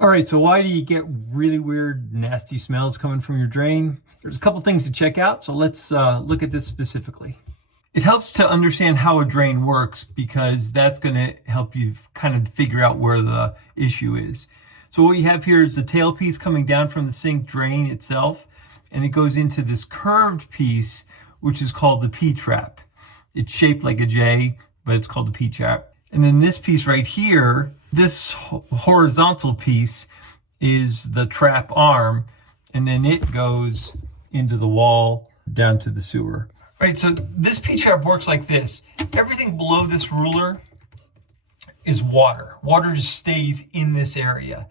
All right, so why do you get really weird, nasty smells coming from your drain? There's a couple things to check out, so let's look at this specifically. It helps to understand how a drain works because that's going to help you kind of figure out where the issue is. So what you have here is the tailpiece coming down from the sink drain itself, and it goes into this curved piece, which is called the P-trap. It's shaped like a J, but it's called the P-trap. And then this piece right here, this horizontal piece is the trap arm, and then it goes into the wall down to the sewer. Right, so this P-trap works like this. Everything below this ruler is water. Water just stays in this area.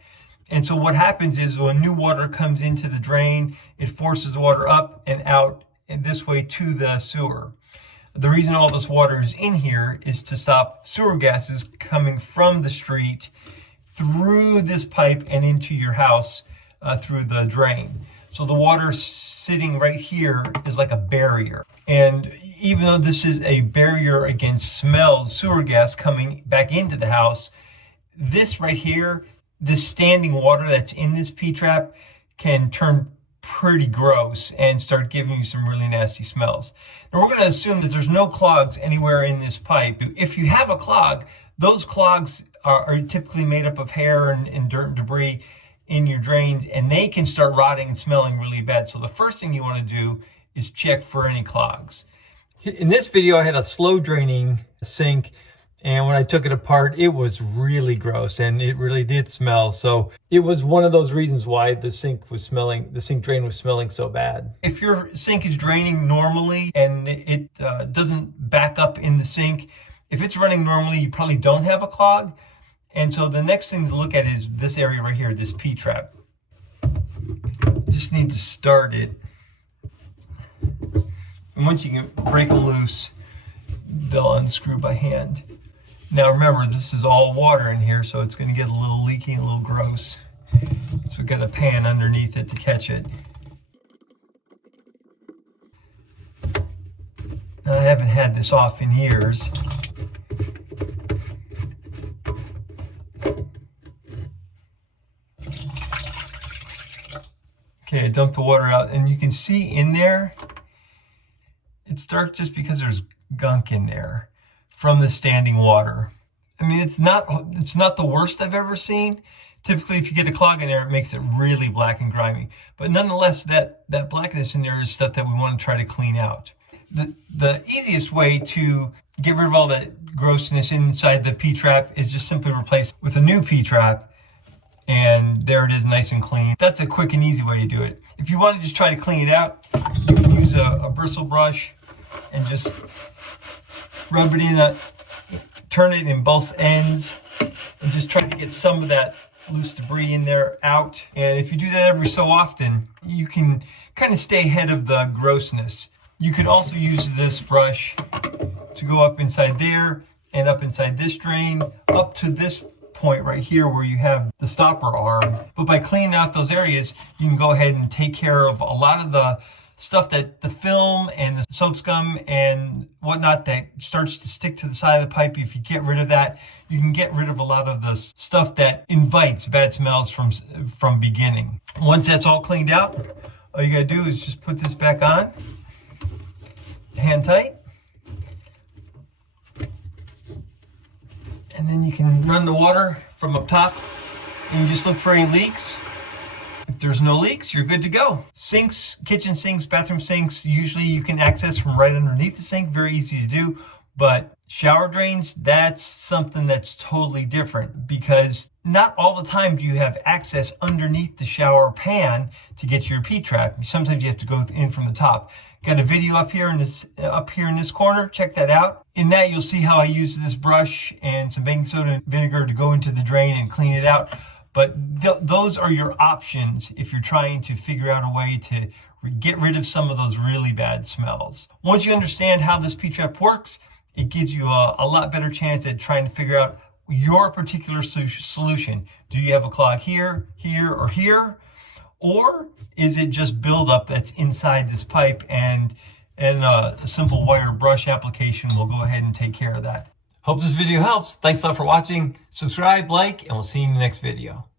And so what happens is when new water comes into the drain, it forces the water up and out and this way to the sewer. The reason all this water is in here is to stop sewer gases coming from the street through this pipe and into your house through the drain. So the water sitting right here is like a barrier. And even though this is a barrier against smells, sewer gas coming back into the house, this right here, this standing water that's in this P-trap can turn pretty gross and start giving you some really nasty smells. Now we're going to assume that there's no clogs anywhere in this pipe. If you have a clog, those clogs are typically made up of hair and dirt and debris in your drains, and they can start rotting and smelling really bad. So the first thing you want to do is check for any clogs. In this video, I had a slow draining sink, and when I took it apart, it was really gross and it really did smell. So it was one of those reasons why the sink drain was smelling so bad. If your sink is draining normally and it doesn't back up in the sink, if it's running normally, you probably don't have a clog. And so the next thing to look at is this area right here, this P-trap. Just need to start it. And once you can break them loose, they'll unscrew by hand. Now remember, this is all water in here, so it's going to get a little leaky and a little gross. So we've got a pan underneath it to catch it. Now, I haven't had this off in years. Okay, I dumped the water out, and you can see in there, it's dark just because there's gunk in there from the standing water. I mean, it's not the worst I've ever seen. Typically, if you get a clog in there, it makes it really black and grimy. But nonetheless, that blackness in there is stuff that we want to try to clean out. The easiest way to get rid of all that grossness inside the P-trap is just simply replace with a new P-trap, and there it is, nice and clean. That's a quick and easy way to do it. If you want to just try to clean it out, you can use a bristle brush and just rub it in, turn it in both ends, and just try to get some of that loose debris in there out. And if you do that every so often, you can kind of stay ahead of the grossness. You can also use this brush to go up inside there and up inside this drain, up to this point right here where you have the stopper arm. But by cleaning out those areas, you can go ahead and take care of a lot of the stuff, that the film and the soap scum and whatnot that starts to stick to the side of the pipe. If you get rid of that, you can get rid of a lot of the stuff that invites bad smells from beginning. Once that's all cleaned out, all you gotta do is just put this back on, hand tight, and then you can run the water from up top and you just look for any leaks. If there's no leaks, you're good to go. Sinks, kitchen sinks, bathroom sinks, usually you can access from right underneath the sink, very easy to do. But shower drains, that's something that's totally different, because not all the time do you have access underneath the shower pan to get to your P-trap. Sometimes you have to go in from the top. Got a video up here in this corner. Check that out. In that, you'll see how I use this brush and some baking soda and vinegar to go into the drain and clean it out. But those are your options if you're trying to figure out a way to get rid of some of those really bad smells. Once you understand how this P-trap works, it gives you a lot better chance at trying to figure out your particular solution. Do you have a clog here, here, or here? Or is it just buildup that's inside this pipe, and a simple wire brush application will go ahead and take care of that. Hope this video helps. Thanks a lot for watching. Subscribe, like, and we'll see you in the next video.